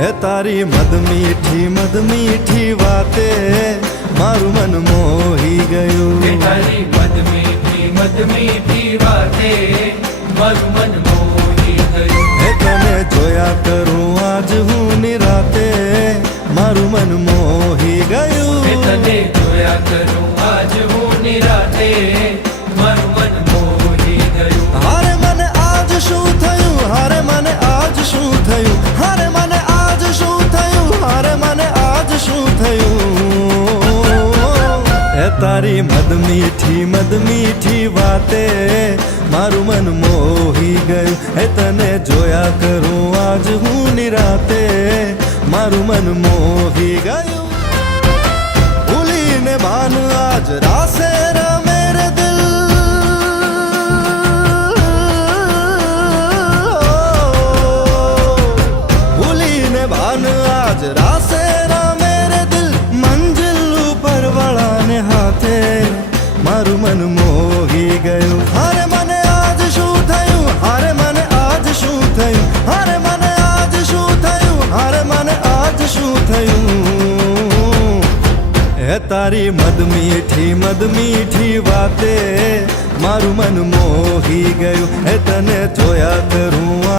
હે તારી મદ મીઠી વાતે મારું મન મોહી ગયું. તારી મદ મીઠી વાતે મારું મન મોહી ગયું. હે તને જોયા કરું આજ હું નિરાતે મારું મન મોહી ગયું. તને જોયા કરું આજ હું નિરાતે મારું મન મોહી ગયું. હારે મને આજ શું થયું, હારે મને આજ શું થયું, હારે મને આજ શું થયું, હારે મને આજ શું થયું. હે તારી મદ મીઠી વાતે મારું મન મોહી ગયું. હે તને જોયા કરું આજ હું નિરાતે મારું મન મોહી ગયું. ભૂલીને ભાન આજ રાસે રમે રે દિલ. ભૂલીને ભાન આજ રાસે રમે રે દિલ. મંજિલ ઉપર વાળાને હાથે મારું મન મોહી ગયું. હારે મને આજ શું થયું, હારે મને આજ શું થયું, હારે મને આજ શું થયું, હારે મને આજ શું થયું. હે તારી મદ મીઠી વાતે મારું મન મોહી ગયું. હે તને જોયા કરું